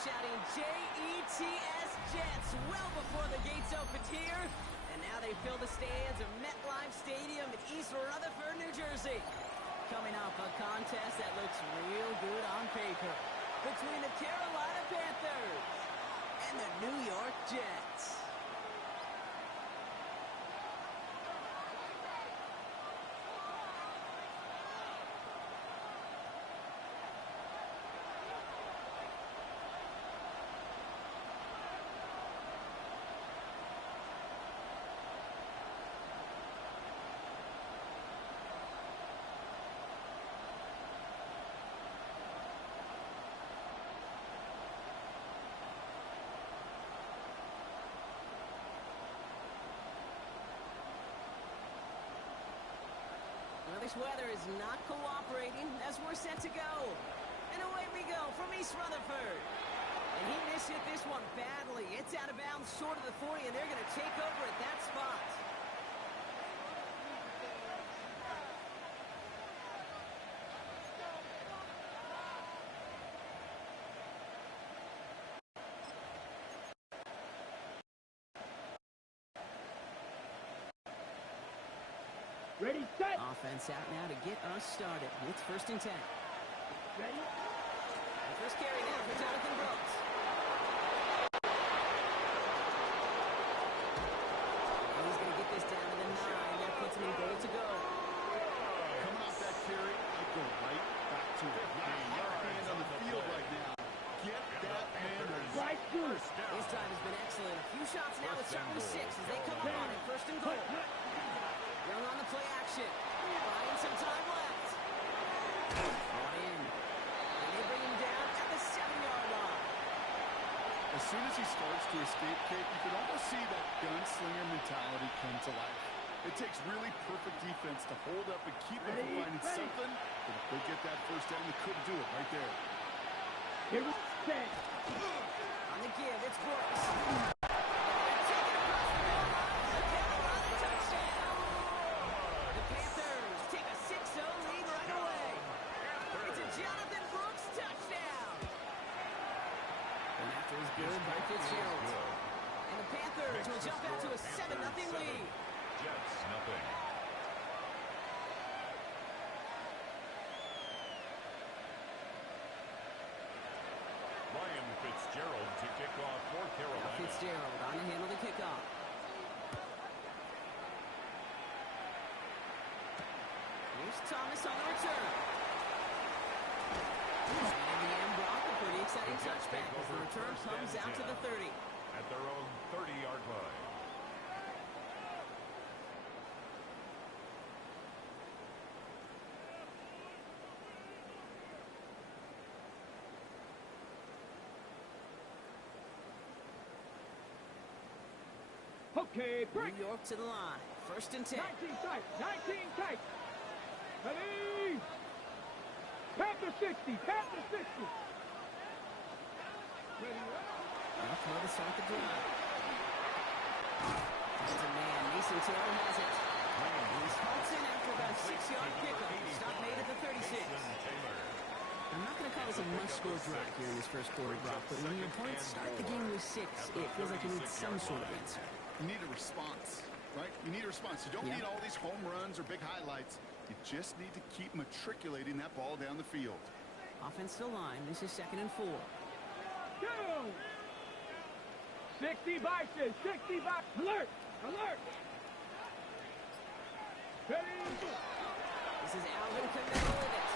shouting J-E-T-S Jets well before the gates opened here. And now they fill the stands of MetLife Stadium in East Rutherford, New Jersey. Coming off a contest that looks real good on paper between the Carolina Panthers and the New York Jets. This weather is not cooperating as we're set to go. And away we go from East Rutherford. And he mishit this one badly. It's out of bounds short of the 40, and they're going to take over at that spot. Ready, set. Offense out now to get us started with 1st and 10. Ready. The first carry now for Jonathan Brooks. And he's going to get this down to the 9. That puts him in goal to go. Coming off that carry, I go right back to it. Your hands on the field right now. Get that man Right through. His time has been excellent. A few shots now with certainly 6 as they come up on it. 1st and goal. Young on the play action. Buying some time left. Brought in. And they bring him down at the 7-yard line. As soon as he starts to escape, Kate, you can almost see that gunslinger mentality come to life. It takes really perfect defense to hold up and keep him from finding something. But if they get that first down, they couldn't do it right there. Here we stand. On the give, it's Brooks. Take it across the goal line. The Carolina touchdown. The Panthers take a 6-0 lead right away. It's a Jonathan Brooks touchdown. And after is good by Fitzgerald. And the Panthers will jump out to a 7-0 lead. Jets, nothing. Ryan Fitzgerald to kick off for Carolina. Now Fitzgerald on to handle the kickoff. Here's Thomas on the return. And the end block, a pretty exciting touchback as the return comes out to the 30. At their own 30-yard line. Okay, break. New York to the line. 1st and 10. 19 tight. 19 tight. Ready. Panther 60. Panther 60. Ready. Now throw to start the drive. There's a man. Mason Taylor has it. And he's halts in after about a 6-yard pickup. Stop made at the 36. I'm not going to call this a must-score drive here in this first quarter, Brock, but when your opponents start the game with 6, it feels like you need some sort of answer. You need a response, right? You need a response. You don't need all these home runs or big highlights. You just need to keep matriculating that ball down the field. Offense to the line. This is 2nd and 4. Go. 60 boxes. 60 box. Alert. Alert. Ready. This is Alvin Kamara with it.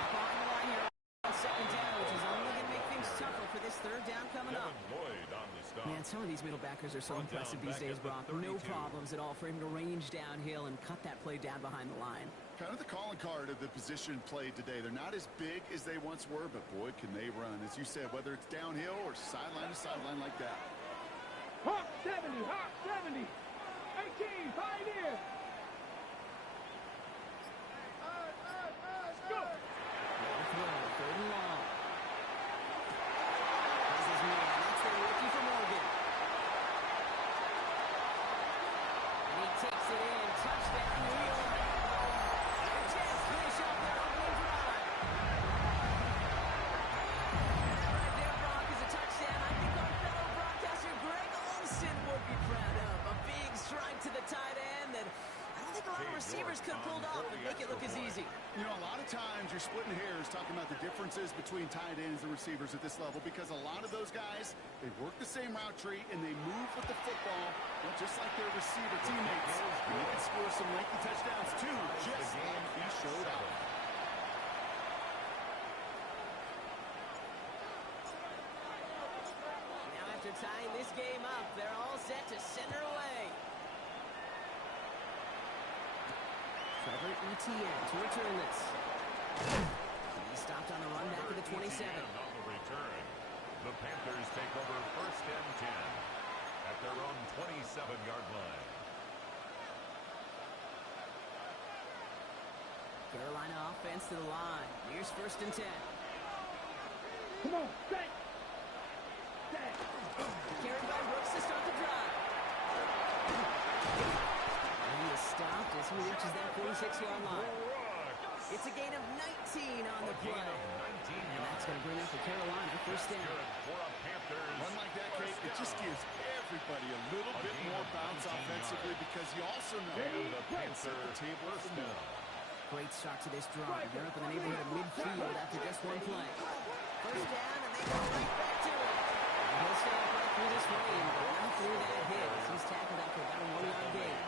Pop on the line here on 2nd down, which is only going to make things tougher for this 3rd down coming up. Man, some of these middle backers are so impressive these days, Brock. No problems at all for him to range downhill and cut that play down behind the line. Kind of the calling card of the position played today. They're not as big as they once were, but boy, can they run. As you said, whether it's downhill or sideline to sideline like that. Hawk 70. Hawk 70. 18. Pioneer. Go. Throw, 3rd and long. This is man. That's the rookie from Oregon. And he takes it in. Touchdown, New York. The Jets finish up their opening drive. Right there, Brock, is just could have pulled off and make it look as easy. You know, a lot of times you're splitting hairs talking about the differences between tight ends and receivers at this level because a lot of those guys, they work the same route tree and they move with the football, well, just like their receiver teammates. And they can score some lengthy touchdowns too, just like he showed off. Now after tying this game up, they're all set to send her away. Trevor Etienne to return this. He stopped on the run back at the 27. On the return, the Panthers take over 1st and 10 at their own 27-yard line. Carolina offense to the line. Here's 1st and 10. Come on, stay. Stay. Carried by Brooks to start the drive. And he is stopped as he reaches that 46-yard line. It's a gain of 19 on the play. And that's going to bring up the Carolina 1st down. Run like that, Kate, it just gives everybody a little bit more bounce offensively because you also know the set the table for more. Great start to this drive. They're up in the neighborhood of midfield after just one play. 1st down, and they go right back to it. And he'll stay up right through this rain, but not through that hit as he's tackled after about a 1-yard gain.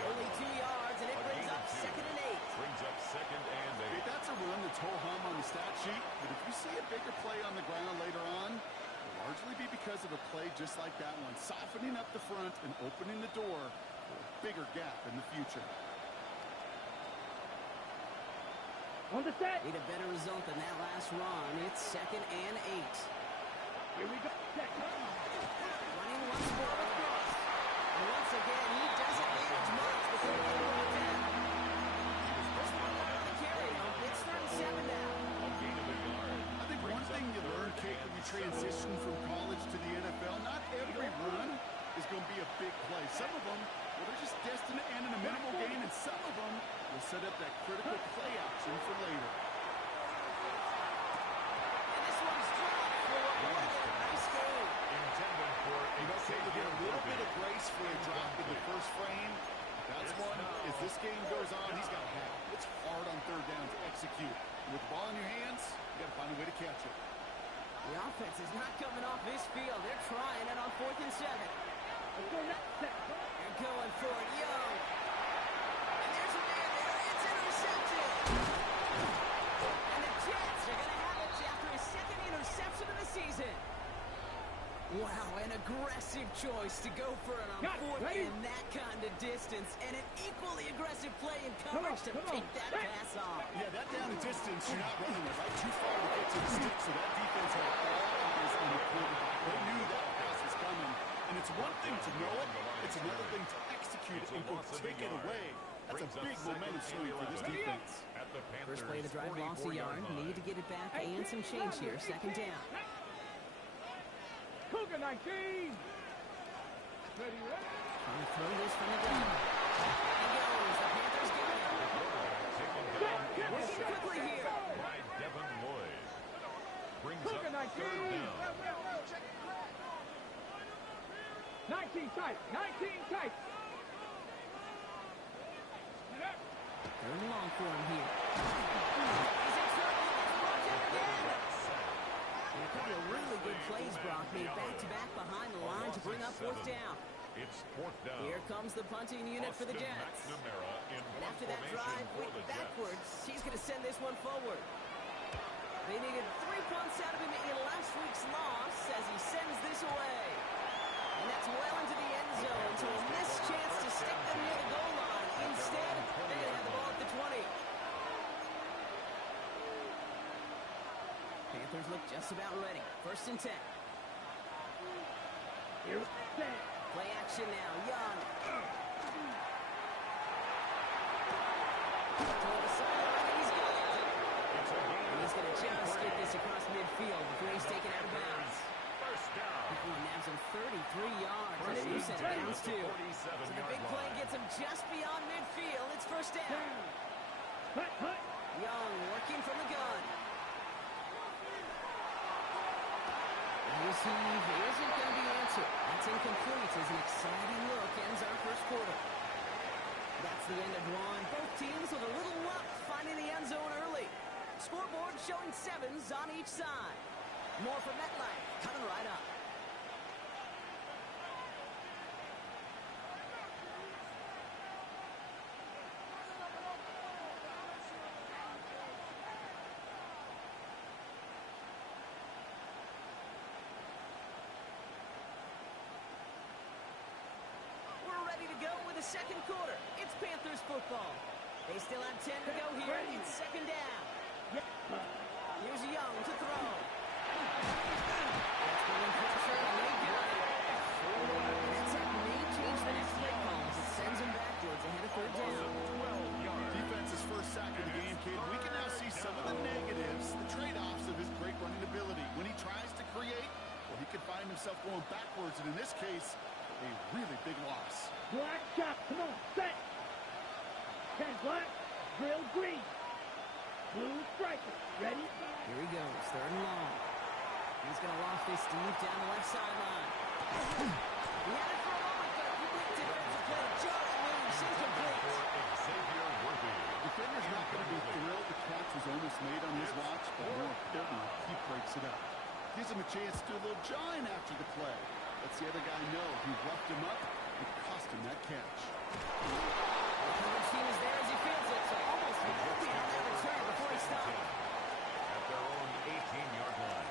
Only 2 yards, and it brings up 2nd and 8. Brings up 2nd and 8. Hey, that's a run that's ho-hum on the stat sheet, but if you see a bigger play on the ground later on, it'll largely be because of a play just like that one, softening up the front and opening the door for a bigger gap in the future. On the set. Need a better result than that last run. It's 2nd and 8. Here we go. Set. Running once more with Brooks. And once again, he doesn't manage much before they go down. Just 1 yard on the carry. It's 3rd and 7 now. I think one thing you learn, Kate, when you transition from college to the NFL, not every run is going to be a big play. Some of them, well, they're just destined to end in a minimal gain, and some of them will set up that critical play option for later. And this one's dropped for what would have been a nice game. Intended for You know, Kate, you get a little bit of grace for a drop in the first frame. That's one, as this game goes on, he's got to have it. It's hard on 3rd down to execute. With the ball in your hands, you got to find a way to catch it. The offense is not coming off this field. They're trying it on 4th and 7. Let's go next set. They're going for it. Young. And there's a man there. It's intercepted. And the Jets are going to have it after his 2nd interception of the season. Wow, an aggressive choice to go for it on 4th and that kind of distance. And an equally aggressive play in coverage to pick that pass off. Yeah, that down and distance, you're not running it right too far to get to the stick, so that defense had all eyes on the quarterback. They knew that pass was coming. And it's one thing to know it, it's another thing to execute it and go take it away. That's a big momentum swing for this defense. First play of the drive, lost a yard. Need to get it back and some change here. 2nd down. Cougar 19. Ready, ready. Trying to throw this from the gun. He goes. The Panthers get it. Working quickly here. by Devin Lloyd. Brings up Cougar 19. 3rd down. 19 tight. 19 tight. 3rd and long for him here. He's in trouble. He's brought down again. And a couple of really good plays, Brock, made back-to-back behind the line to bring up 4th down. It's 4th down. Here comes the punting unit for the Jets. And after that drive went backwards, he's going to send this one forward. They needed 3 punts out of him in last week's loss as he sends this away. And that's well into the end zone, so a missed chance to stick them near the goal line. Instead, they're going to have the ball at the 20. Panthers look just about ready. 1st and 10. Here, set. Play action now. Young. Toward the sideline, and he's got it. And he's going to just get this across midfield before he's taken out of bounds. That one nabs him 33 yards. And he set it downs too. So the big play gets him just beyond midfield. It's 1st down. Hut, hut. Young working from the gun. Receive isn't going to be answered. That's incomplete as an exciting look ends our 1st quarter. That's the end of one. Both teams with a little luck finding the end zone early. Scoreboard showing 7s on each side. More from MetLife coming right up. We're ready to go with the second quarter. It's Panthers football. They still have 10 to go here. It's second down. Here's Young to throw. That's putting pressure, and they got it. That tech may change the next play call as it sends them backwards ahead of third down. Defense's first sack of the game, kid. We can now see some of the negatives, the trade-offs of his great running ability. When he tries to create, well, he can find himself going backwards, and in this case, a really big loss. Black chop. Come on. Set. 10 black. Drill green. Blue striker. Ready? Here he goes, third and long. He's going to loft this deep down the left sideline. He had it for a moment, but a complete defensive play to Josh Williams. Incomplete. Defender's not going to be thrilled the catch was almost made on his watch, but more importantly, he breaks it up. Gives him a chance to do a little jawing after the play. Lets the other guy know he roughed him up and cost him that catch. The coverage team is there as he fields it, so almost walking on that return before he stopped. At their own 18-yard line.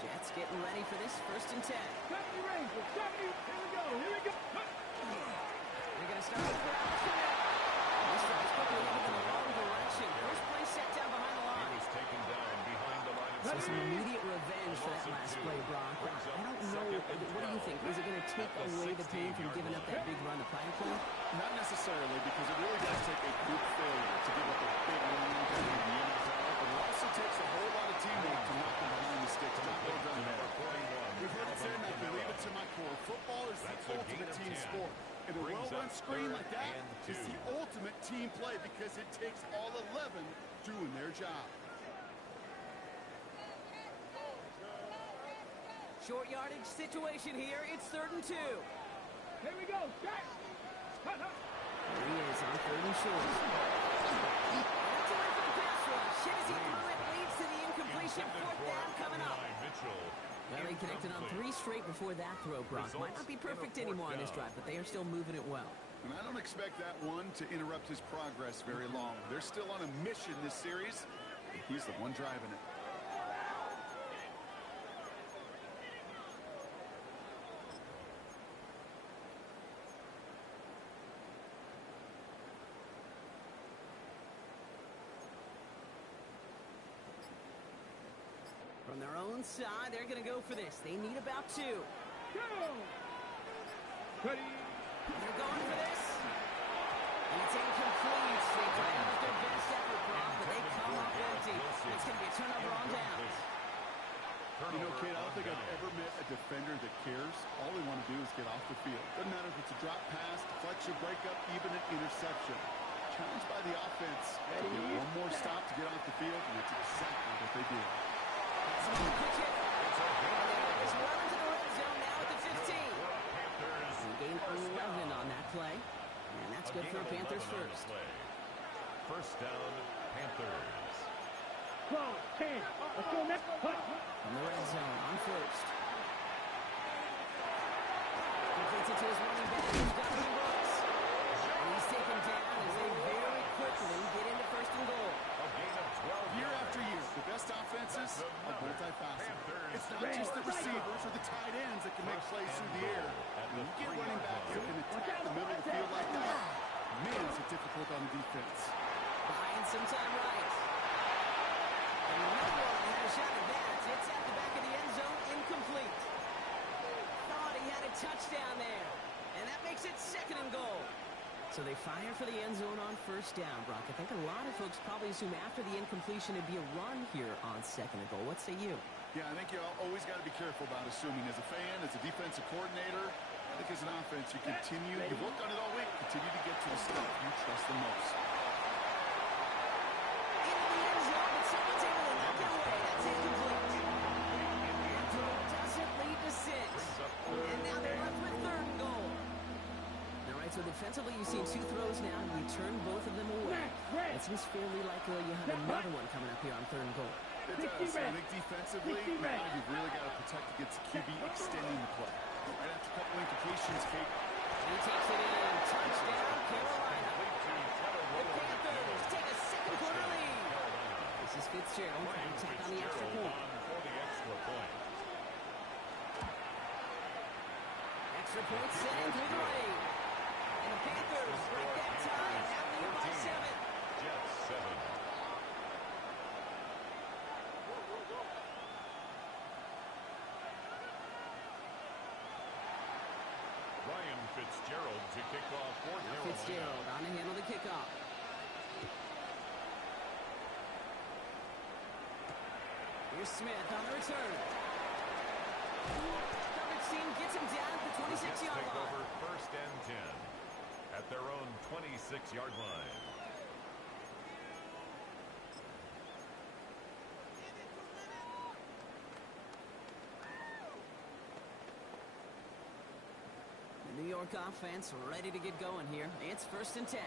Jets getting ready for this first and 10. 70 Rangers. 70. Here we go. Here we go. They're going to start with the This drive's quickly headed in the wrong direction. First play set down behind the He line. was taken down behind the line of So some scrimmage. immediate revenge for that last play, Brock. I don't know. What do you think? Is it going to take away the pain from giving up that big run to Plank? Not necessarily, because it really does take a group failure to give up a big run down in the NFL, but it also takes a whole lot of teamwork to knock them behind the sticks. Not well done there. We've heard it said, and I believe it to my core. Football is the ultimate team sport. And a well-run screen like that is the ultimate team play because it takes all 11 doing their job. Short yardage situation here. It's third and 2. Here we go. Jack. There he is on third and short. That's away from the pass rush. Hit as he threw it. Leads to the incompletion. Fourth down coming up. Well, they connected on 3 straight before that throw, Brock. Might not be perfect anymore on this drive, but they are still moving it well. And I don't expect that one to interrupt his progress very long. They're still on a mission this series, and he's the one driving it. From their own side, they're going to go for this. They need about 2. Go. Ready. They're going for this. And it's incomplete. They tried with their best effort, Brock, but they come up empty. It's going to be a turnover on downs. You know, Kate, I don't think I've ever met a defender that cares. All they want to do is get off the field. Doesn't matter if it's a drop pass, deflection, breakup, even an interception. Challenged by the offense to get one more stop to get off the field, and that's exactly what they did. It's a quick hit. It's well into the red zone now at the 15. And gain 11 on that play. And that's good for the Panthers first. First down, Panthers. 12, 10. Let's go next. From the red zone on first. Completes it to his running back, Jonathan Brooks. And he's taken down as they very quickly get into first and goal. A gain of 12 Year after year, the best offenses are multifaceted. It's not just the receivers or the tight ends that can make plays through the air. When you get running backs that can attack the middle of the field like that, man, is it difficult on the defense. Buying some time right. And no one had a shot at that. It's at the back of the end zone, incomplete. Thought he had a touchdown there. And that makes it second and goal. So they fire for the end zone on first down, Brock. I think a lot of folks probably assume after the incompletion it'd be a run here on second and goal. What say you? Yeah, I think you always got to be careful about assuming. As a fan, as a defensive coordinator, I think as an offense, you continue, you've worked on it all week, continue to get to the stuff you trust the most. Into the end zone, but someone's able to knock it away. That's incomplete. That throw doesn't lead to 6. And now they're left with third and goal. All right, so the defense we've seen 2 throws now, and we turn both of them away. It seems fairly likely you have another one coming up here on 3rd and goal. It does. I think defensively, now you've really got to protect against the QB extending the play. Right after a couple incompletions, Kate. He takes it in. Touchdown, Carolina. The Panthers take a second quarter lead. This is Fitzgerald trying to tack on the extra point. Extra point set in through the lane. And the Panthers break that tie. Now lead by 7. Jets 7. Ryan Fitzgerald to kick off for Carolina. Fitzgerald on to handle the kickoff. Here's Smith on the return. Coverage team gets him down at the 26-yard Take line. over 1st and 10 at their own 26-yard line. The New York offense ready to get going here. It's 1st and 10.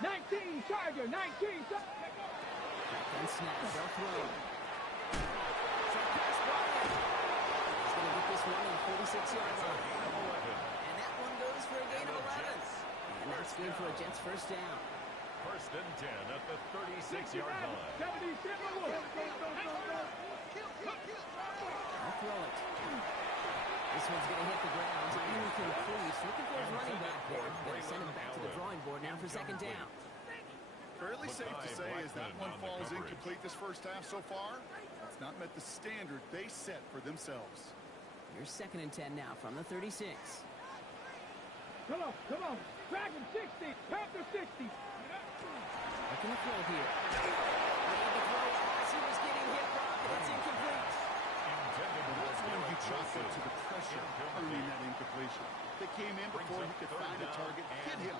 19 Charger, 19 Charger. And snap, they'll throw. Short pass, Bryant. He's going to get this one on the 46-yard line. And that one goes for a gain of 11. And that's good for a Jets 1st down. 1st and 10 at the 36-yard line. I'll throw it. This one's going to hit the ground. Incomplete. Looking for his running back there. Going to send him back to the drawing board now for 2nd down. Fairly safe to say as that one falls incomplete this first half so far, it's not met the standard they set for themselves. Here's 2nd and 10 now from the 36. Come on. Dragon 60, Panther 60. Looking to throw here. Made the throw as he was getting hit, Brock, and it's incomplete. That's when he chalked up to the pressure earning that incompletion. They came in before he could find a target, hit him,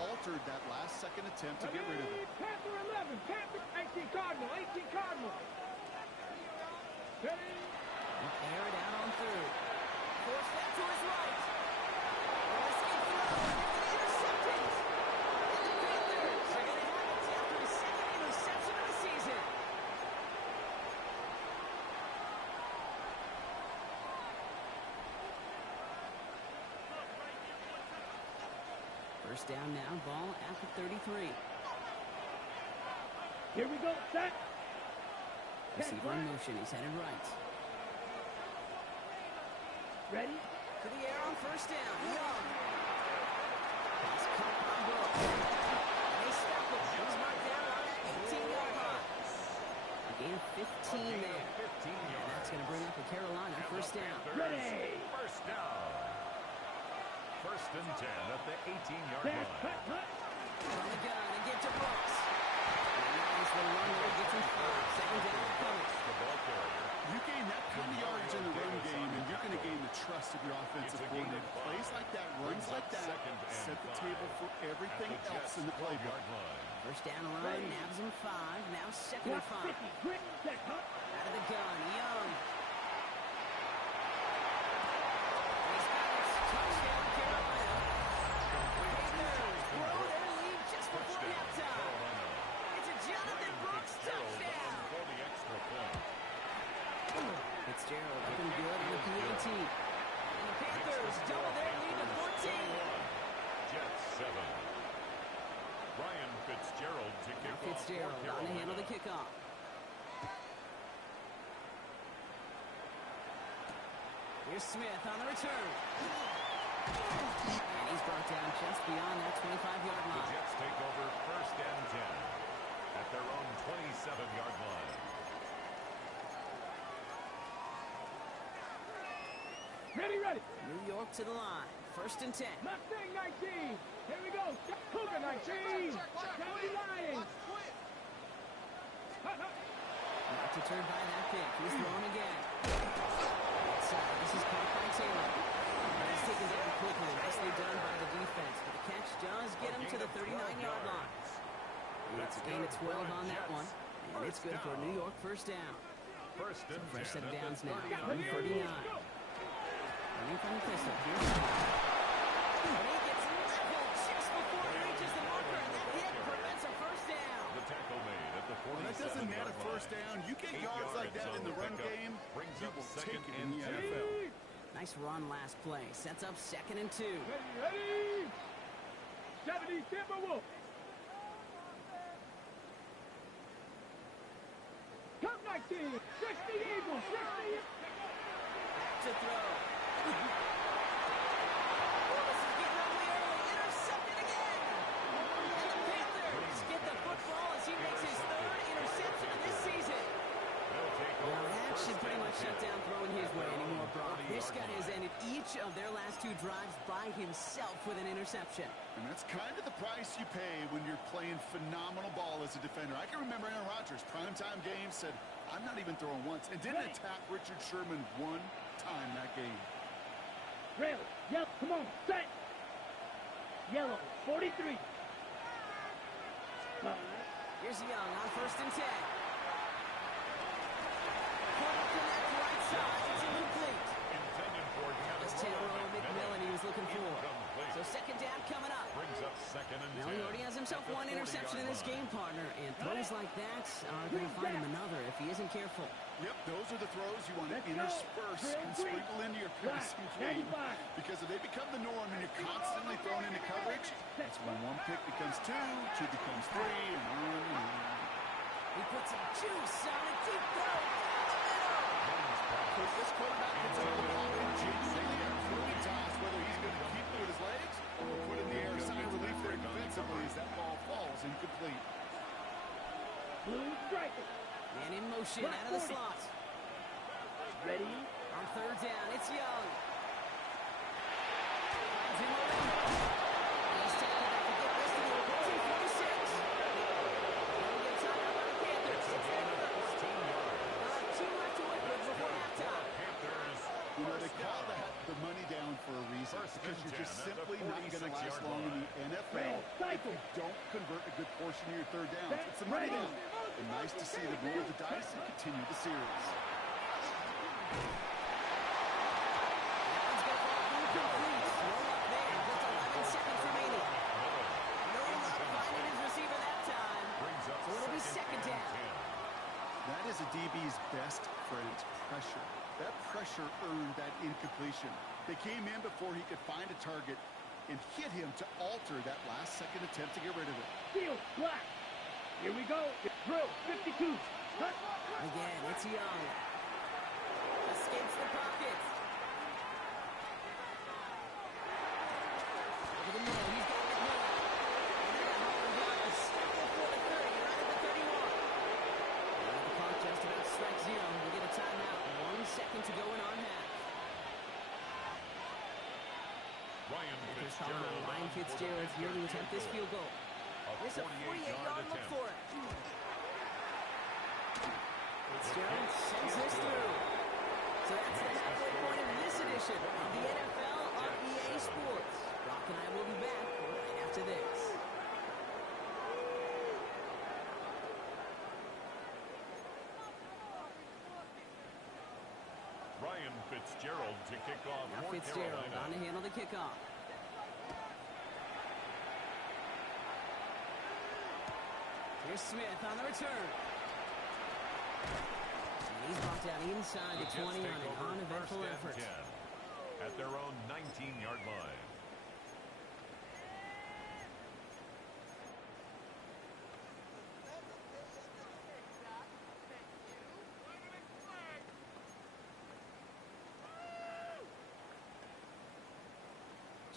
altered that last second attempt to get rid of it. Panther 11, Panther 18 Cardinal, 18 Cardinal. Ready? Air it out on 3rd. Force that to his right. Risky throw, and it's intercepted. And the Panthers are going to have it after his 2nd interception of the season. First down now, ball at the 33. Here we go, set. Receiver in motion, he's headed right. Ready? To the air on 1st down, Young. Pass caught by Brooks. And they stop it. He's marked down on that 18-yard line. A gain of 15 there. And that's going to bring up a Carolina 1st down. Ready? 1st down. 1st and 10 at the 18-yard Dash, line. cut. From the gun and get to Brooks. And nice little run there, gets him 5. 2nd down coming. The ball carrier. You gain that kind of yardage in the run game, and you're going to gain the trust of your offensive coordinator. Plays like that, runs like that, set the table for everything else in the playbook. First down line, nabs him 5. Now 2nd and 5. Quick, set, cut. Out of the gun, Young. He's got it. Touchdown, Carolina. Panthers blow their lead just before halftime. It's a Jonathan Brooks touchdown. Fitzgerald looking good on the PAT. And the Panthers double their lead to 14. Jets 7. Ryan Fitzgerald to kick off. Fitzgerald on to handle the kickoff. Here's Smith on the return. And he's brought down just beyond that 25-yard The line. Jets take over 1st and 10 at their own 27-yard line. Ready. New York to the line. 1st and 10. Mustang 19. Here we go. Cougar 19. County Lions. Not deterred by that pick. He's thrown again. Outside. This is caught by Taylor. And he's taken down quickly. Nicely done by the defense. But the catch does get him to the 39-yard line. It's a gain of 12 on that one. And it's good for a New York 1st down. First and Fresh set 10 of at downs the now. 39. On 39. Running from the pistol. Here's and he gets first down. You get 8 yards like that on in the run pickup. game, Brings you up will take second it in the and 10. NFL. Nice run last play. Sets up 2nd and 2. Ready. 70 Timberwolves. Come 19. 60 Eagles. 60. Back to throw. Oh, this is getting ugly early. Intercepted again. And the Panthers get the football as he makes his 3rd interception of this season. Well, that should pretty much shut down throwing his way anymore, Brock. This guy has ended each of their last 2 drives by himself with an interception. And that's kind of the price you pay when you're playing phenomenal ball as a defender. I can remember Aaron Rodgers, primetime game, said, I'm not even throwing once, and didn't attack Richard Sherman one time that game. Rail. Yep. Come on. Set. Yellow. 43. Here's Young on 1st and 10. Corner connect right side. It's incomplete. Intended for That was Taylor McMillan he was looking for. So 2nd down coming up. Brings up 2nd and 10. Now he already has himself At the 1 interception in this 40-yard game, partner. And throws like that are going to find him another if he isn't careful. Yep, those are the throws you want to Let's go. intersperse Drill and green. sprinkle into your passing game. 95. Because if they become the norm and you're constantly thrown into coverage, that's when 1 pick becomes 2, 2 becomes 3, and on and on. He puts some juice on a deep throw down the middle. If this quarterback gets out of the pocket, genuinely at a throwing toss, whether he's going to keep it with his legs or put in the air, sign relief there defensively as that ball falls incomplete. Blue striker. Man in motion out of the slot. Ready. On 3rd down, it's Young. Finds him over the middle. He's taken back to get this to the opposing 46. He'll get tied up by the Panthers. It's their first. 2 left to work with before halftime. You know, they call that the money down for a reason, because you're just simply not going to last long in the NFL if you don't convert a good portion of your 3rd downs. It's the money down. And nice to see them roll the dice and continue the series. That one's going to fall incomplete. No luck there. Just 11 seconds remaining. No luck finding his receiver that time. So it'll be 2nd down. That is a DB's best friend, pressure. That pressure earned that incompletion. They came in before he could find a target and hit him to alter that last-second attempt to get rid of it. Field. Black. Here we go. It's drill. 52. Cut. Again, it's Young. Escapes the pocket. Over the middle, he's got McMillan. And they're going to hold him down. Step before the 30, right at the 31. And the clock just about strikes 0. We get a timeout. 1 second to go in on half. Panthers calling on Ryan Fitzgerald here to attempt this field goal. There's a 48-yard look for it. Fitzgerald sends this through. So that's the halfway point of this edition of the NFL on EA Sports. Brock and I will be back right after this. Ryan Fitzgerald to kick off Now for Fitzgerald Carolina. on to handle the kickoff. Here's Smith on the return. And he's brought down inside the 20 on an uneventful effort. 10 at their own 19-yard line.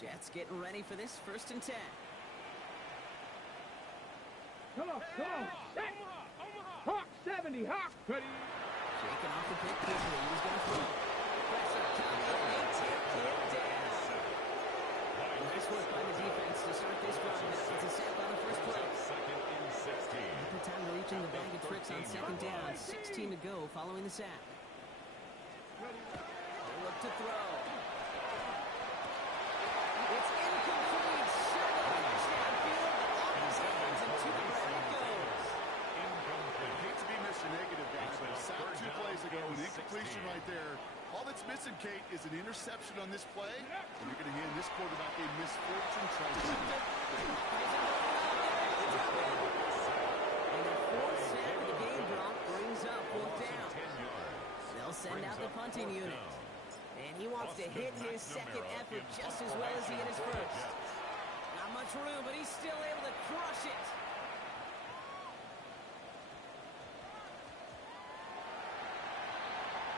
Jets getting ready for this 1st and 10. Come on. Come on. Set. Hawk 70. Hawk. Ready. Shaking off the pick quickly. He's going to throw. Pressure coming. They take him down. Nice work by the defense to start this drive. It's a sack on the first play. 2nd and 16. Ample time reaching the bag of tricks on 2nd down. 16 to go following the sack. They look to throw. It's incomplete. Shoveled downfield, but off his hands and to the ground it goes. Incomplete. Hate to be Mr. Negative, guys, but a sack 2 plays ago, an incompletion right there. All that's missing, Kate, is an interception on this play, and you're going to hand this quarterback a misfortune trophy. And the 4th sack of the game, Brock, brings punting fourth unit. down. And he wants to hit his second effort just as well as he hit his first. Not much room, but he's still able to crush it.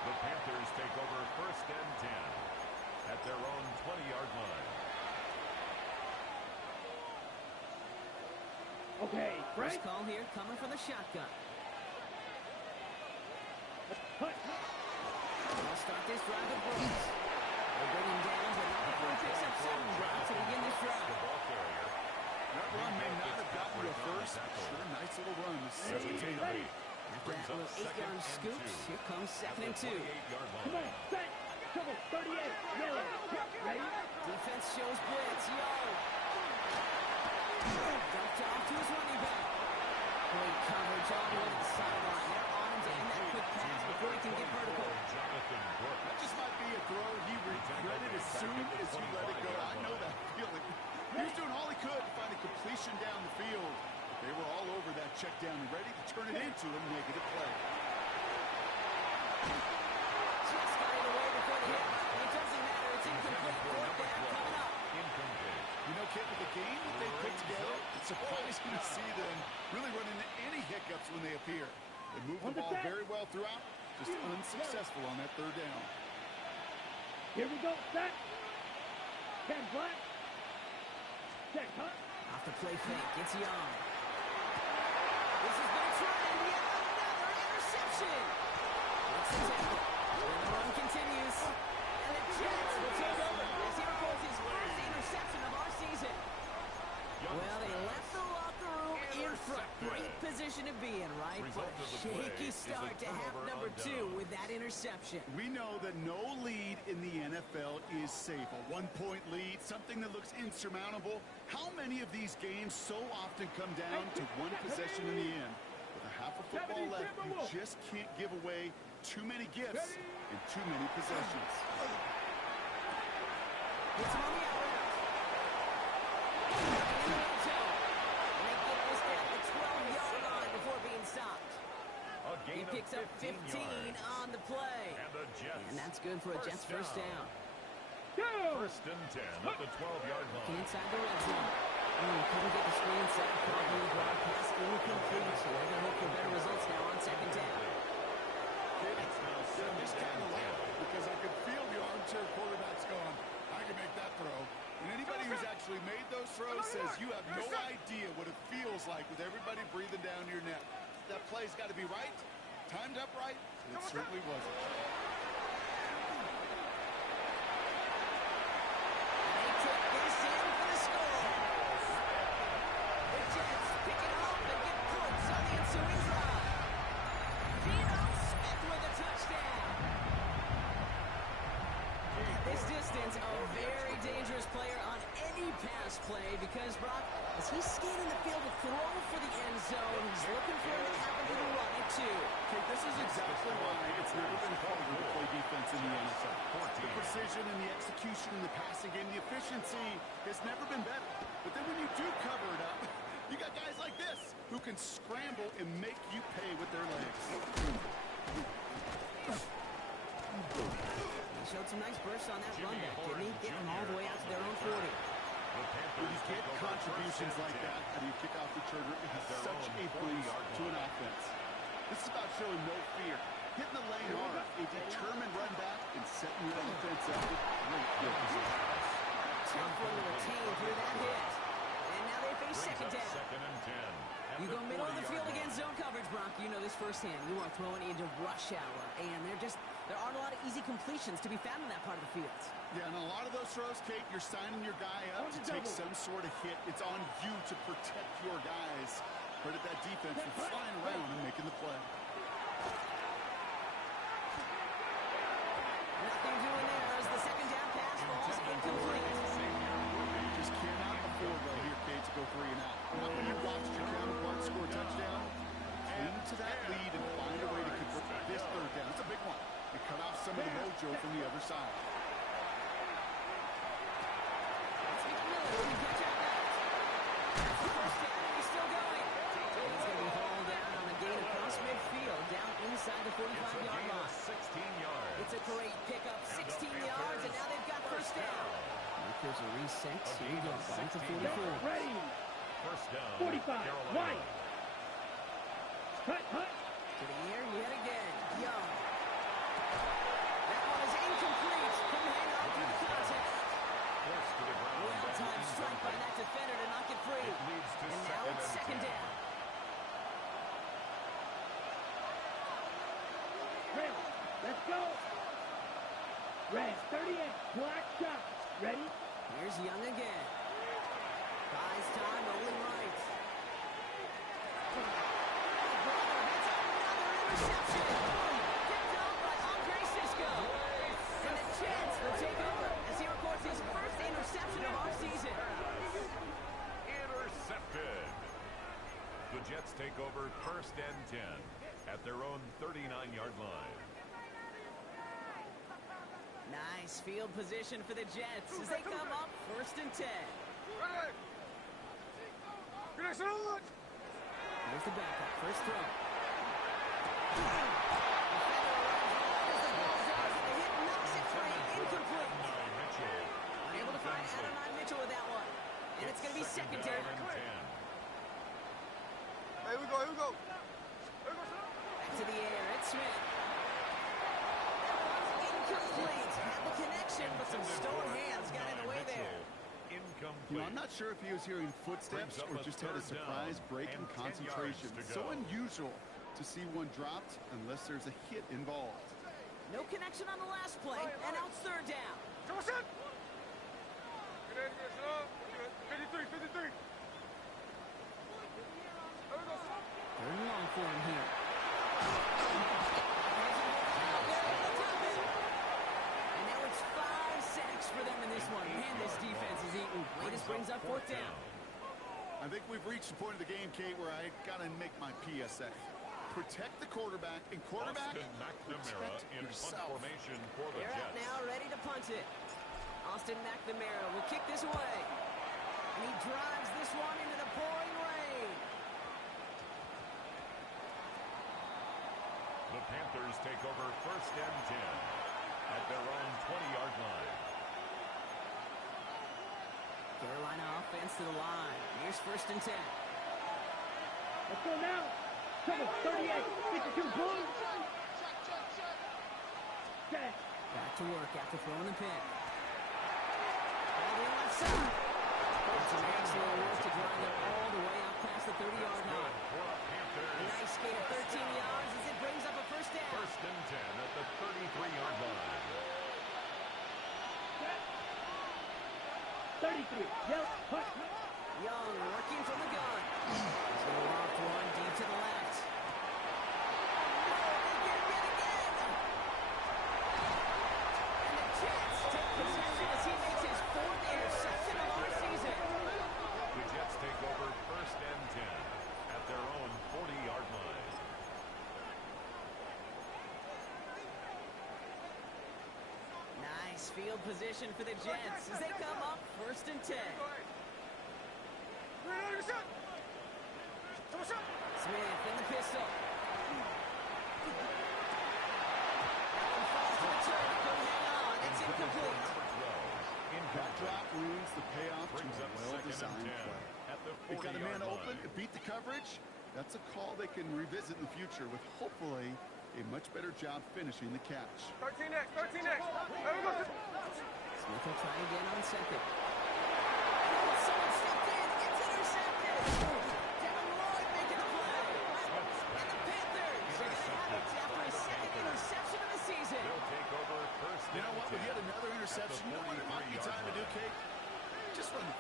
The Panthers take over first and 10 at their own 20-yard line. Okay, Frank. First call here coming from the shotgun. They'll start this drive with Brooks. They'll bring him down, but not before he picks up 7 drops to begin this The drive. ball carrier. That run may not have gotten you a first. Sure, nice little run to facilitate a lead. After that little 8-yard scoop, here comes 2nd and 2. 28-yard Come line. on, set. Trouble, 38. Yellow. Ready? Defense shows blitz. Yo! Dumped off to his running back. Great coverage all the way to the sideline. They're on him to end that quick pass before he can get vertical. Jonathan Brooks. That just might be a throw he regretted as soon as he let it go. I know that feeling. He was doing all he could to find a completion down the field. They were all over that check down and ready to turn it into a negative play. Just got it away before the hit. And it doesn't matter. It's incomplete. 4th down coming up. Incomplete. You know, Kit, with the game that they put together, it's surprising to see them really run into any hiccups when they appear. They move the ball very well throughout, just unsuccessful on that 3rd down. Here we go, set. Ken Black. Check, huh? Off the play fake. It's Young. This has been a trend. Yet another interception. It's the tackle. And the run continues. And the Jets will take over as he records his first interception of our season. Well, they left the locker room in front. Great position to be in, right? But a shaky start to half number 2 with that interception. We know that no lead in the NFL is safe. A 1-point lead, something that looks insurmountable. How many of these games so often come down to one possession in the end? With a half of football left, you just can't give away too many gifts and too many possessions. It's on the out route. In the red zone. And they get this down the 12-yard line before being stopped. He picks up 15 on the play. And the Jets. And that's good for a Jets first down. First and 10 at the 12-yard line. Inside the red zone. Couldn't get the screen set. Probably broadcast incomplete. So they're going to look for better results now on 2nd down. I'm just kind of laugh because I could feel the armchair quarterbacks going, I can make that throw. And anybody who's actually made those throws says you have no idea what it feels like with everybody breathing down your neck. That play's got to be right, timed up right, and it certainly wasn't. They take this in for the score. The Jets pick it up and get points on the ensuing drive. Geno Smith with a touchdown. At this distance, a very dangerous player on any pass play because, Brock, as he's scanning the field to throw for the end zone, he's looking for an avenue to run it too. Okay, this is exactly why it's never been harder to play defense in the NFL. The precision and the execution in the passing game, the efficiency has never been better. But then when you do cover it up, you got guys like this who can scramble and make you pay with their legs. He showed some nice bursts on that run back, didn't he? Getting them all the way out to their own 40. When you get contributions like that out of your kickoff returner, it has such a boost to an offense. This is about showing no fear, hitting the lane hard, a determined run back, and setting your offense up with great field position. Tough one to retain through that hit. And now they face 2nd down. Second and 10. You go middle of the field against zone coverage, Brock. You know this firsthand. You are throwing into rush hour, and there aren't a lot of easy completions to be found in that part of the field. Yeah, and a lot of those throws, Kate, you're signing your guy up to take some sort of hit. It's on you to protect your guys. Credit that defense for flying around and making the play. Nothing doing there as the 2nd down pass falls incomplete. You just cannot afford right here, Kate, to go 3 and out. Not when you watched your counterpart score a touchdown. Cling to that lead and find a way to convert this 3rd down. It's a big one. And cut off some of the mojo from the other side. Let's get Miller. We get that back. That's the first down, and he's still going. He's going to be hauled down on the gain across midfield, down inside the 45-yard line. 16 yards. It's a a great pickup. 16 yards, and now they've got first down. Here's a reset. Here you go. Going for 44. Ready. First down. 45. Carolina. Right. Cut, cut. To the air yet again. Young. That one is incomplete. Couldn't hang on through the contact. Forced to the ground. Well-timed strike by that defender to knock it free. It leads to And now it's second down. Red. Let's go. Red. 38. Black shot. Ready. Here's Young again. Buys time, rolling right. Brother hits another interception. Picked up by Andre Sisco. And the Jets will take over as he records his first interception of our season. Intercepted. The Jets take over first and 10 at their own 39-yard line. Nice field position for the Jets as they come up first and 10. Here's the backup. First throw. The hit knocks it free. Incomplete. Unable to find Adonai Mitchell with that one. And it's going to be second down. Here we go. Back to the air. It's Smith. That one's incomplete. Had the connection, but some stone hands got in the way there. You know, I'm not sure if he was hearing footsteps or just had a surprise break in concentration. So unusual to see one dropped unless there's a hit involved. No connection on the last play, and now it's third down. 53. Third and long for him here. And now it's 5 sacks for them in this one. Man, this defense is eating. Latest brings up fourth down. I think we've reached the point of the game, Kate, where I got to make my PSA. Protect the quarterback, and quarterback, protect yourself. Formation for the They're out Jets. now, ready to punt it. Austin McNamara will kick this away. And he drives this one into the pouring rain. The Panthers take over first and 10 at their own 20-yard line. Carolina offense to the line. Here's first and 10. Let's go now. Trouble. 38. 52. Boom. Set. Back to work after throwing the pick. All the way left side. It's an excellent work to drive it all the way out past the 30-yard line. A nice gain of 13 yards as it brings up a first down. First and 10 at the 33-yard line. 33. Yep. Hut. Young working from the gun. He's going to loft one deep to the left. And the Jets take possession as he makes his fourth interception of our season. The Jets take over first and 10 at their own 40-yard line. Nice field position for the Jets as they come up first and 10. Smith in the pistol. That one falls to the turf. Couldn't hang on. It's incomplete. That drop ruins the payoff to Brings a up second well-designed and 10 play. at the It got a 40-yard man open, line. it beat the coverage. That's a call they can revisit in the future with hopefully a much better job finishing the catch. 13 next. Here we go. Smith will try again on second. Someone stepped in. It's intercepted. Devin Lloyd making the play. And the Panthers are going to have it after his second interception of the season. They'll take over first You know and what? 10 With yet another interception, you know what it might be time to do, Kate? Just run the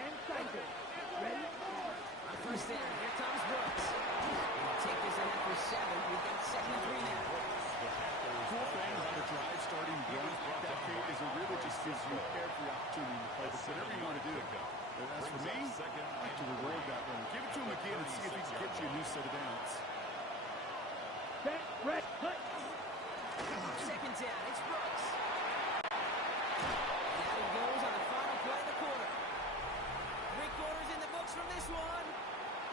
10 seconds. Ready? On first down, here comes Brooks. They'll take this in after 7. We've got second and 3 now. cool thing about a drive starting run that Kate is it really just gives you every opportunity to play with whatever you want to do. But as for me, I like to reward that run. Give it to him again and see if he can get you a new set of downs. Set, red, cut. Second down, it's Brooks. Now he goes on the final play of the quarter. 3 quarters in the books from this one.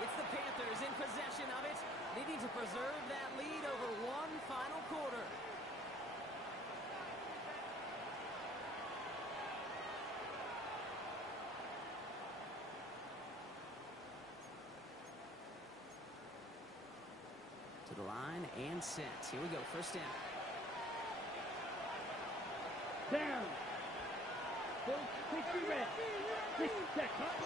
It's the Panthers in possession of it. They need to preserve that lead over one final quarter. the line and set. Here we go, first down. Down. Full 60 reps. 60 seconds.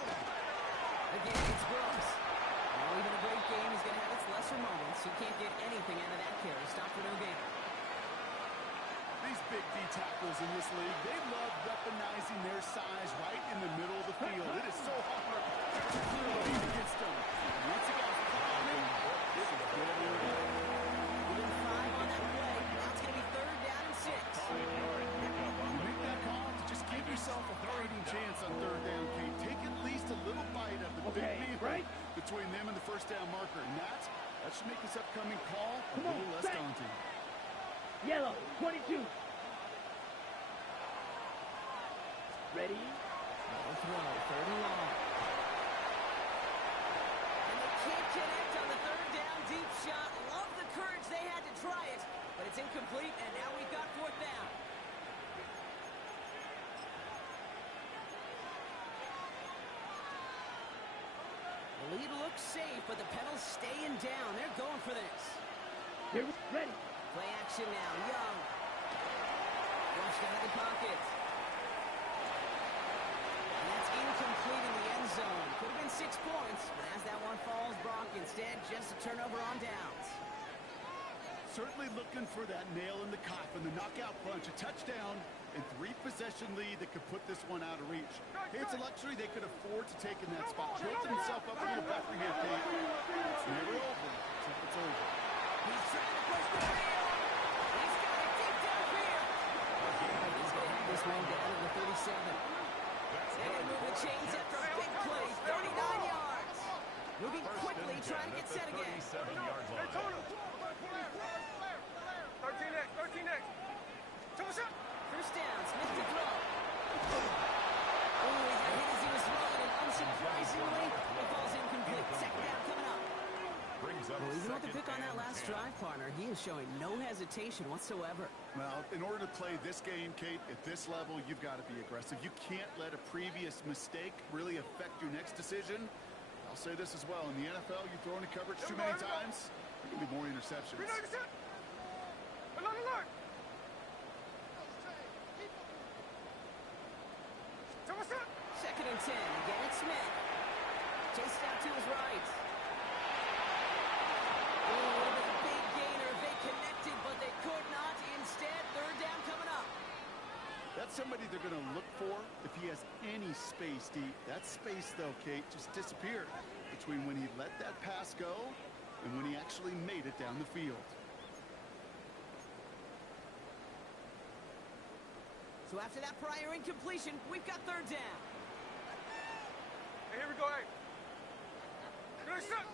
Again, it's Brooks. Now, even a great game is going to have its lesser moments. He can't get anything out of that carry. Stop for no gain. These big D tackles in this league, they love weaponizing their size right in the middle of the field. It is so hard to clear the lead against them. Once he got on him, this is good. Within 5 on that play. Now it's going to be third down and 6. Make that call to just give yourself a fighting chance on third down, Kate. Take at least a little bite of the big meal between them and the first down marker. And that should make this upcoming call a little less daunting. Yellow, 22. Ready? No throw, third and long. And they can't connect on the third down deep shot. Love the courage they had to try it, but it's incomplete, and now we've got fourth down. The lead looks safe, but the pedals staying down. They're going for this. Here, ready. Play action now, Young. Flushed out of the pocket. And that's incomplete in the end zone. Could have been 6 points, but as that one falls, Brock instead just a turnover on downs. Certainly looking for that nail in the coffin, the knockout punch, a touchdown, and 3-possession lead that could put this one out of reach. Hey, it's a luxury they could afford to take in that spot. Built himself up a little buffer here, Kate. It's never over until it's over. He's trying to push the field. He's got it deep downfield. He's going to have this one down at the 37. They can move the chains after a big play, 39 yards. Moving quickly, trying to get set again. 37-yard line. 13X. First down, Smith to throw. Oh, he got hit as he was throwing, and unsurprisingly, it falls incomplete. Second down coming up. Brings up Well, even with the second pick on that and last 10. drive, partner, he is showing no hesitation whatsoever. Well, in order to play this game, Kate, at this level, you've got to be aggressive. You can't let a previous mistake really affect your next decision. I'll say this as well. In the NFL, you throw into coverage too many times, there can be more interceptions. Alert! Second and 10. Again, it's Smith. Chased out to his right. Oh, a little bit of big gainer. They connected, but they could not. Instead, third down coming up. That's somebody they're going to look for if he has any space deep. That space, though, Kate, just disappeared between when he let that pass go and when he actually made it down the field. So after that prior incompletion, we've got third down. Hey, here we go, hey. Good shot.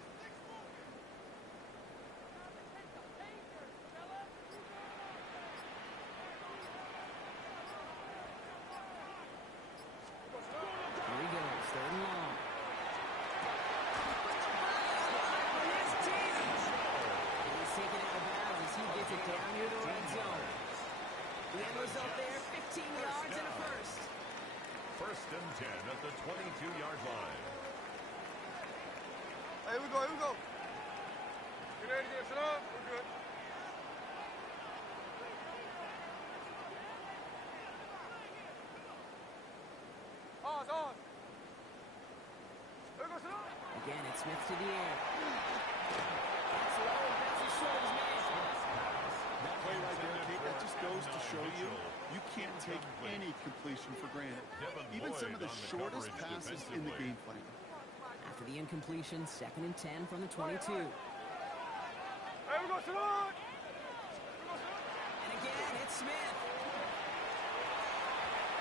Here he goes, third and long. He's taken out of bounds as he gets it down near the red zone. The end result there, 15 yards and a first. First and 10 at the 22-yard line. Hey, here we go. Get ready to get set up. We're good. Pause. There we go, set up. Again, it's Smith to the air. That's low, passes short of his man. That play right there, Kate, that just goes to show you can't take any completion for granted. Even some of the shortest passes in the game plan. After the incompletion, second and 10 from the 22. Hey, we go, salute! And again, it's Smith.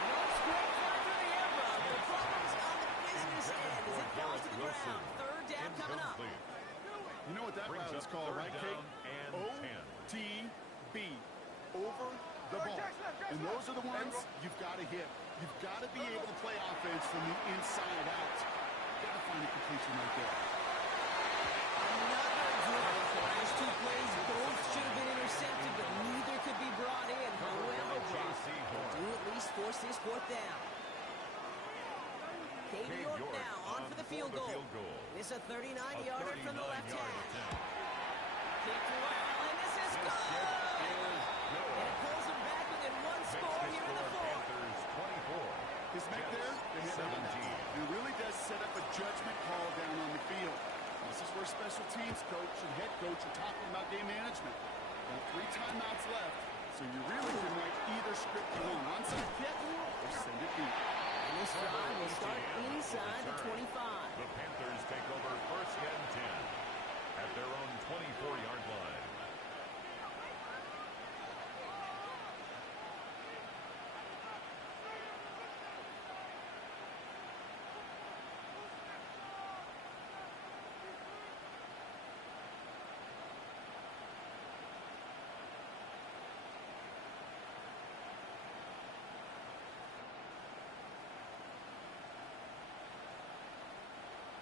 And it's great fly through the air, bro. The problem's on the business end as it falls to the ground. Third down coming up. You know what that route is called, right, Kate? OTB. Over the ball. And those are the ones you've got to hit. You've got to be able to play offense from the inside out. Got to find a completion right there. Another drive. The last two plays, both should have been intercepted, but neither could be brought in. However, Brock will do at least force this fourth down. Cade York now on for the field goal. It's a 39-yarder from the left hand. Kick to right. coach and head coach are talking about game management. Got 3 timeouts left, so you really can write either script you want. Onside kick or send it deep. And this drive will start inside the 25. The Panthers take over first and 10 at their own 24-yard line.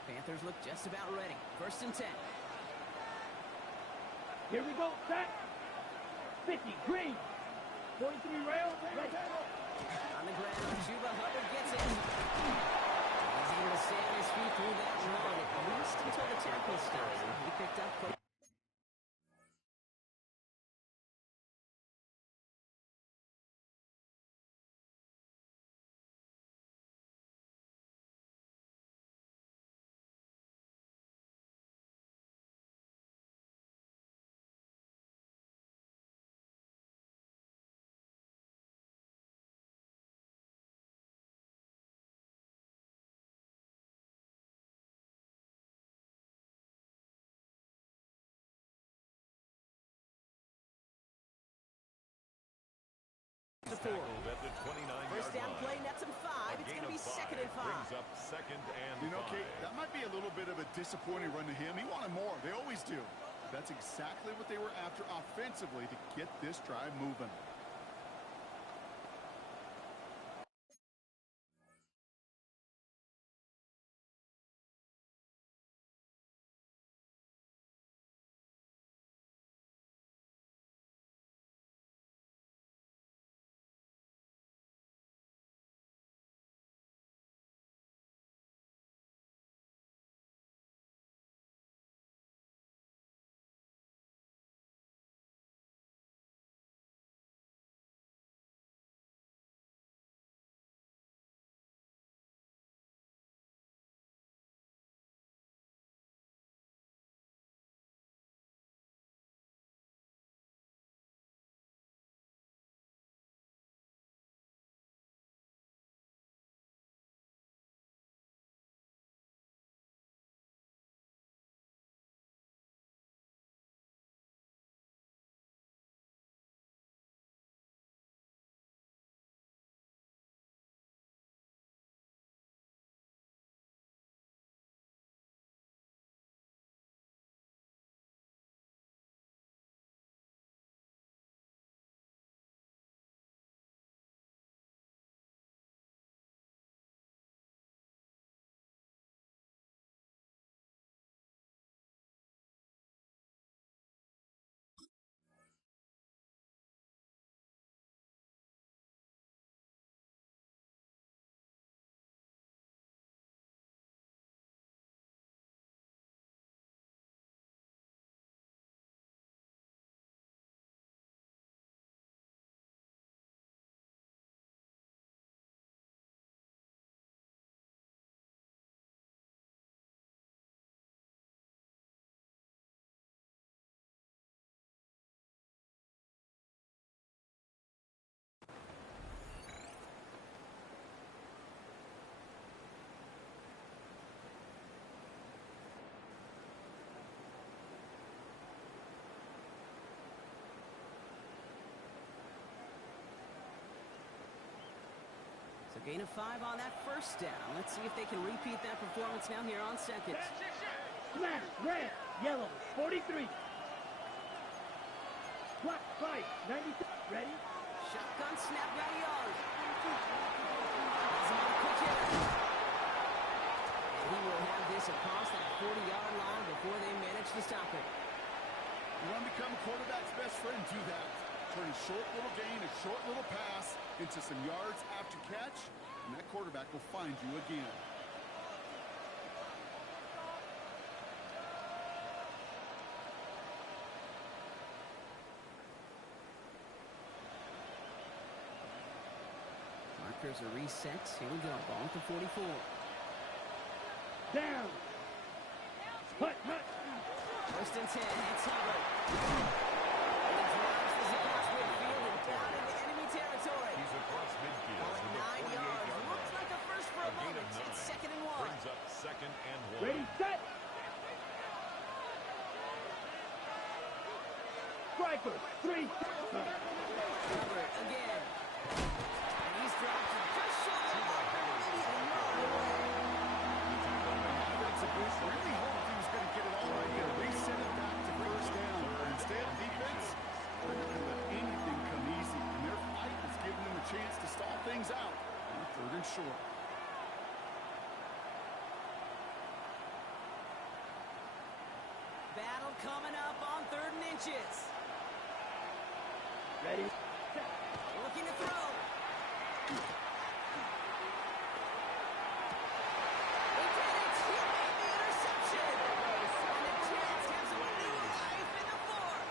Panthers look just about ready. First and 10. Here we go, set. 50, green. 43 rail, ready. On the ground, Chuba Hubbard gets it. He's able to stay on his feet through that run, at least until the tackle stops. He picked up quite. Tackled at the 29-yard First down line. play, nets him 5. It's going to be second and 5. Brings up second and You know, 5. Kate, that might be a little bit of a disappointing run to him. He wanted more. They always do. That's exactly what they were after offensively to get this drive moving. So gain of 5 on that first down. Let's see if they can repeat that performance now here on second. Smash, red, yellow, 43. Black, fight, 92. Ready? Shotgun snap, got a yard. Has him on a quick hitter. And he will have this across that 40-yard line before they manage to stop it. You want to become a quarterback's best friend, do that. Turn a short little gain, a short little pass into some yards after catch, and that quarterback will find you again. Markers are reset. Here we go. Ball at the 44. Down. Hut, hut. First and 10. It's Hubbard. And he drives this across midfield and down into enemy territory. He's across midfield Ball to at the 9 yards. 48-yard Looks line. like a first for A a gain moment. of 9. It's 2nd and 1. Brings up 2nd and 1. Ready, set. Striker, 3. Hubbard again. And he's dropped just short of the mark. Maybe a yard away. Offensive boost really hoped he was going to get it all right here. They sent it back to first down. But instead, defense, they're not going to let anything come easy. And their fight is giving them a chance to stall things out on 3rd and short. Battle coming up on 3rd and inches. Ready, Looking to throw. He did it. He made the interception. And the Jets have some new life in the 4th.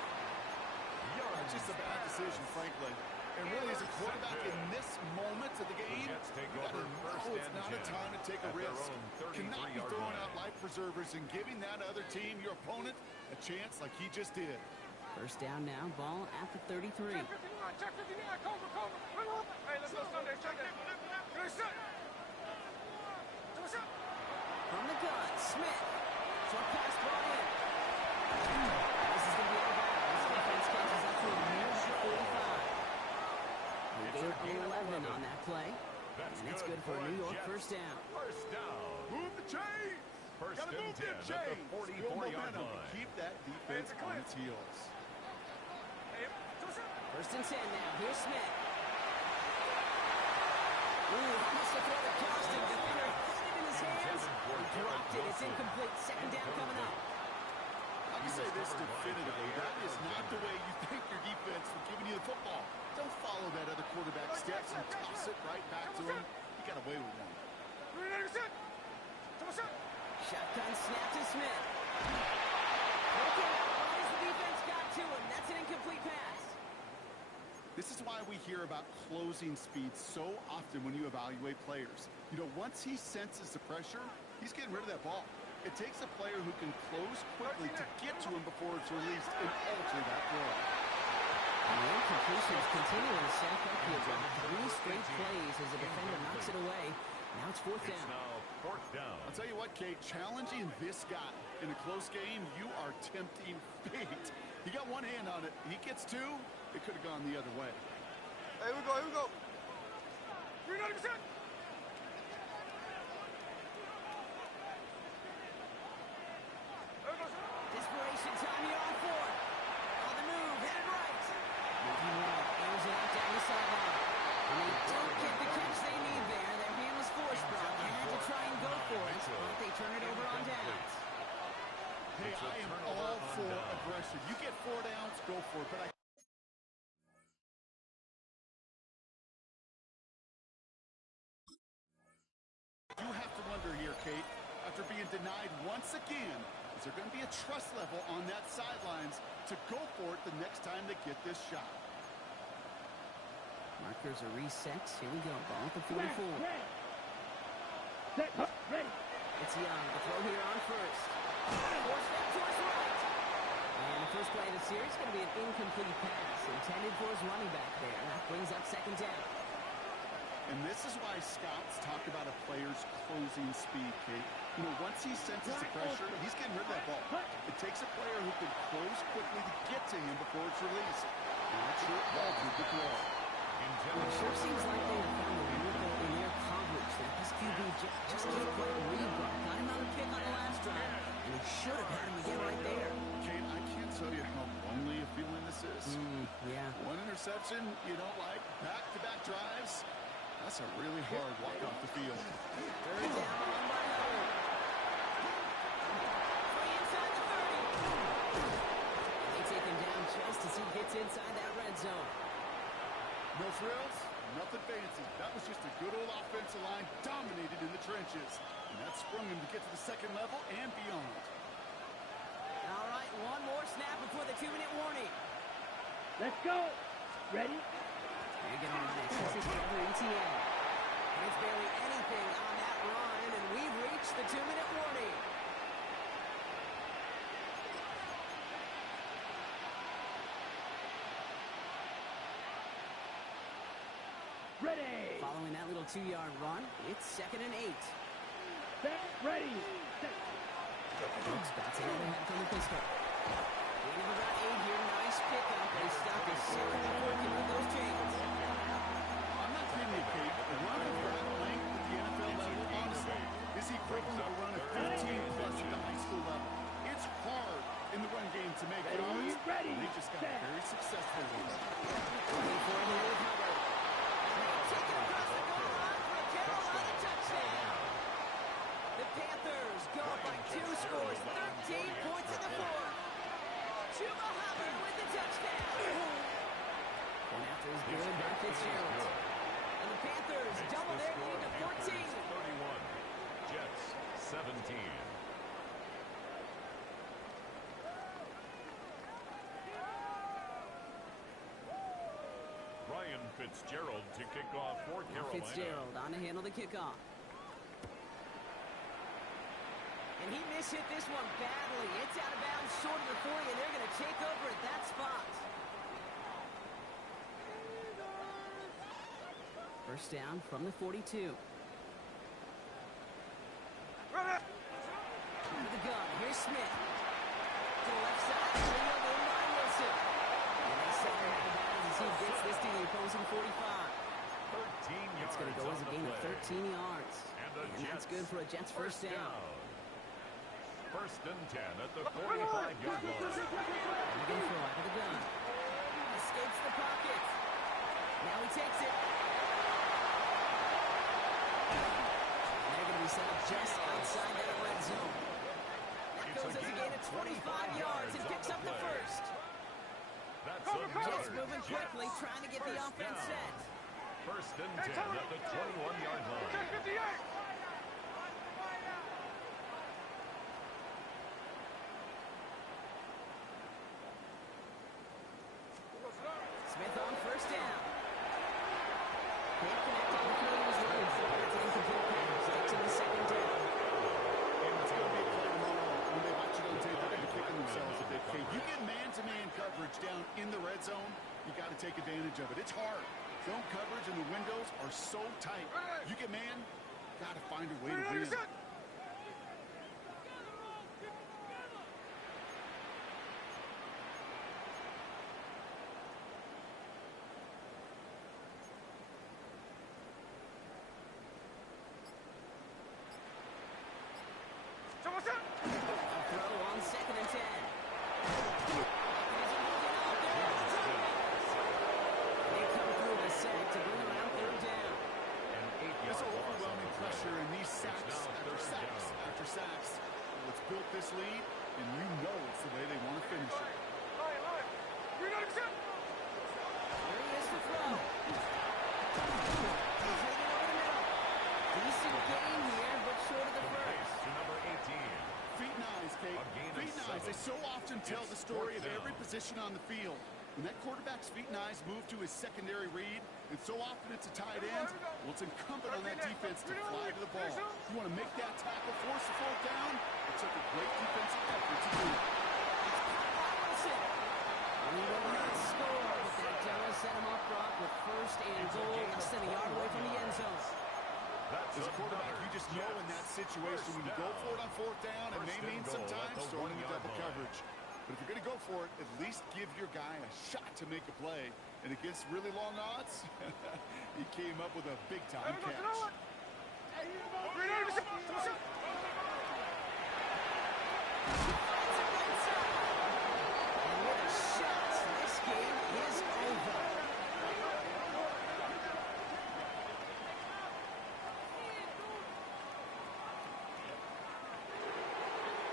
That's just a bad decision, frankly. And really, as a quarterback in this moment of the game, Jets take you gotta over first know it's and not a 10 time to take a at their risk. own Cannot be 33-yard throwing line. out life preservers and giving that other team, your opponent, a chance like he just did. First down now. Ball at the 33. Check 59, check 59, cover, cover. Hey, let's go Sunday, check that. Good shot. From the gun, Smith. Short pass brought in. This is going to be out of bounds. This defense catches up to a near 45. They gave 11 on that play. And it's good for a New York Jets. first down. First down. Move the chains! First Gotta and move 10 them at the chains! 44-yard Build momentum. line. Keep that defense on its heels. First and 10 now. Here's Smith. Ooh, almost to throw the cost him. Defender had it in his hands. He dropped it. It's incomplete. Second down coming up. I can say this definitively. That is not the way you thank your defense for giving you the football. Don't follow that other quarterback steps and toss it right back to him. He got away with one. Shotgun snap to Smith. Okay, what has the defense got to him? That's an incomplete pass. This is why we hear about closing speed so often when you evaluate players. You know, once he senses the pressure, he's getting rid of that ball. It takes a player who can close quickly to get to him before it's released and alter that throw. And the incompletions continue to stack up here. 3 straight plays as the defender knocks it away. Now it's 4th It's down. now 4th down. I'll tell you what, Kate, challenging this guy in a close game, you are tempting fate. He got one hand on it. He gets 2. It could have gone the other way. Here we go, here we go. 390%. Desperation time here on 4th. On the move, headed right. Making well, aims it out down the sideline. And they don't get the catch they need there. Their hand was forced, Brock. Had to try and go for it, but they turn it over on downs. Hey, It's a I am turnover all on for downs. aggression. You get 4 downs, go for it. But I do have to wonder here, Kate, after being denied once again, is there going to be a trust level on that sidelines to go for it the next time they get this shot? Markers are reset. Here we go. Ball at the 44. Set, ready. It's Young. The throw here on first. Forced back to his right. And the first play of the series is going to be an incomplete pass intended for his running back there. That brings up 2nd down. And this is why scouts talk about a player's closing speed, Kate. You know, once he senses the pressure, he's getting rid of that ball. It takes a player who can close quickly to get to him before it's released. And that sure altered the throw. It sure seems like they have found a miracle in their coverage that this QB just can't quite read. Got him on a pick on the last drive, and he should have had him again right there. Kate, I can't tell you how lonely a feeling this is. Yeah. One interception, you don't like back-to-back drives. That's a really hard walk off the field. 3rd down, run by Hubbard. Free inside the 30. They take him down just as he gets inside that red zone. No frills, nothing fancy. That was just a good old offensive line dominated in the trenches. And that sprung him to get to the 2nd level and beyond. All right, one more snap before the 2-minute warning. Let's go. Ready? They're going to run it. This is the other ETN. And it's barely anything on that run, and we've reached the 2-minute warning. ready. Following that little 2-yard run, it's 2nd and 8. Set, ready, set. Brooks bats another head from the pistol. They never got 8 here. Nice pickup. They stop his second and working with those chains. I'm not kidding you, Kate. The run of that length at the NFL level, honestly, is equivalent to a run of 15+ at the high school level. It's hard in the run game to make yards. Ready, They just got a very successful one. Looking for it here with Hubbard. Take it across the goal line for a Carolina touchdown. The Panthers go up by 2 scores, 13 points in the fourth. Chuba Hubbard with the touchdown. And after his good by Fitzgerald. And the Panthers double their lead to 14. 31. Jets 17. Ryan Fitzgerald to kick off for Now Carolina. Fitzgerald on to handle the kickoff. And he mishit this one badly. It's out of bounds short of the 40, and they're going to take over at that spot. First down from the 42. Under the gun, here's Smith. To the left side, reeled in by Wilson. And they set him out of bounds as he gets this to the opposing 45. 13 yards. It's going to go as a gain of 13 yards. And that's good for a Jets first down. First and 10 at the 45-yard line. Again throw out of the gun. Escapes the pocket. Now he takes it. And they're going to be set up just outside that red zone. That goes as a gain of 25 yards and picks up the first. That's Jets moving quickly, trying to get the offense set. First and 10 at the 21-yard line. Smith on first down. Can't connect on the field. He's running for it. It's an incomplete pass. Takes him to second down. And it's going to be a play tomorrow. When they watch it on tape, they're going to be kicking themselves a bit. Kate, you get man-to-man coverage down in the red zone, you got to take advantage of it. It's hard. Zone coverage and the windows are so tight. You get man, got to find a way to win. Throw on second and 10. They come through the sack to bring around third down. This overwhelming pressure and these sacks after sacks after sacks. Well, it's built this lead, and you know it's the way they want to finish it. Here he is to throw. He's taking over the middle. Decent gain here, but short of the first. To number 18. Feet and eyes, Kate. Feet and eyes. They so often tell the story of every position on the field. When that quarterback's feet and eyes move to his secondary read, and so often it's a tight end, well, it's incumbent on that defense to fly to the ball. You want to make that tackle, force the fourth down. It took a great defensive effort to do it. Wilson. And he will not score, but that does set him up front with first and goal, less than a yard away from the end zone. As a quarterback, you just know in that situation when you go for it on fourth down, it may mean sometimes throwing into double coverage. But if you're going to go for it, at least give your guy a shot to make a play. And against really long odds, he came up with a big-time catch. And with a shot, this game is over.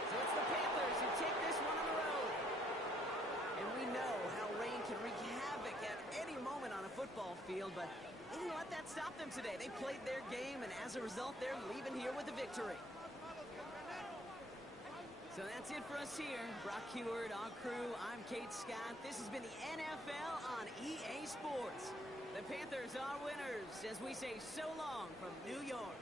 So it's the Panthers who take this one on the road. And we know how rain can wreak havoc at any moment on a football field, but they didn't let that stop them today. They played their game, and as a result, they're leaving here with a victory. So that's it for us here. Brock Heward, our crew, I'm Kate Scott. This has been the NFL on EA Sports. The Panthers are winners as we say so long from New York.